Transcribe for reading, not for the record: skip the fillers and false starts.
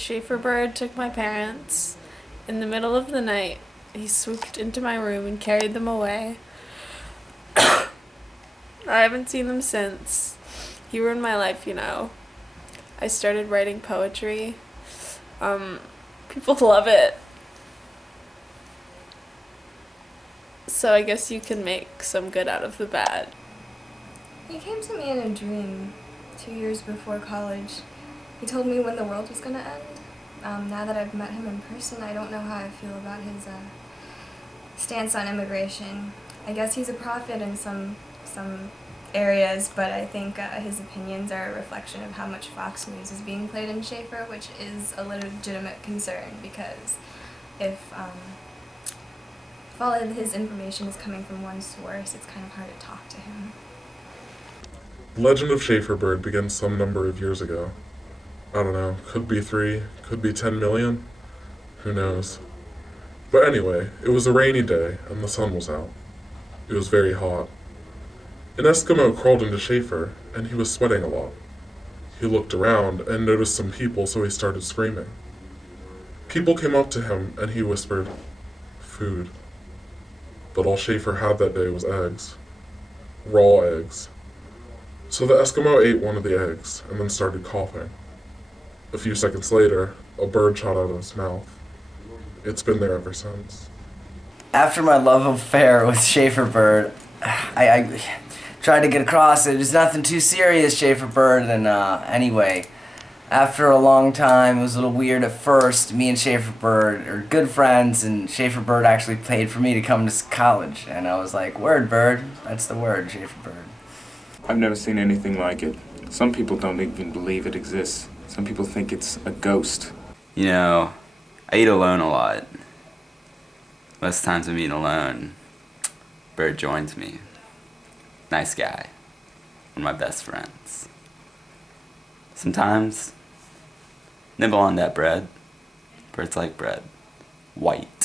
Shafer Bird took my parents. In the middle of the night, he swooped into my room and carried them away. I haven't seen them since. He ruined my life, you know. I started writing poetry. People love it. So I guess you can make some good out of the bad. He came to me in a dream 2 years before college. He told me when the world was going to end. Now that I've met him in person, I don't know how I feel about his stance on immigration. I guess he's a prophet in some areas, but I think his opinions are a reflection of how much Fox News is being played in Shafer, which is a legitimate concern, because if all of his information is coming from one source, it's kind of hard to talk to him. The legend of Shafer Bird began some number of years ago. I don't know, could be 3, could be 10 million, who knows. But anyway, it was a rainy day and the sun was out. It was very hot. An Eskimo crawled into Shafer and he was sweating a lot. He looked around and noticed some people, so he started screaming. People came up to him and he whispered, "Food." But all Shafer had that day was eggs. Raw eggs. So the Eskimo ate one of the eggs and then started coughing. A few seconds later, a bird shot out of his mouth. It's been there ever since. After my love affair with Shafer Bird, I tried to get across it. It's nothing too serious, Shafer Bird. And anyway, after a long time, it was a little weird at first. Me and Shafer Bird are good friends, and Shafer Bird actually paid for me to come to college. And I was like, "Word, Bird." That's the word, Shafer Bird. I've never seen anything like it. Some people don't even believe it exists. Some people think it's a ghost. You know, I eat alone a lot. Most times I'm eating alone, Bird joins me. Nice guy. One of my best friends. Sometimes, nibble on that bread. Bird's like bread. White.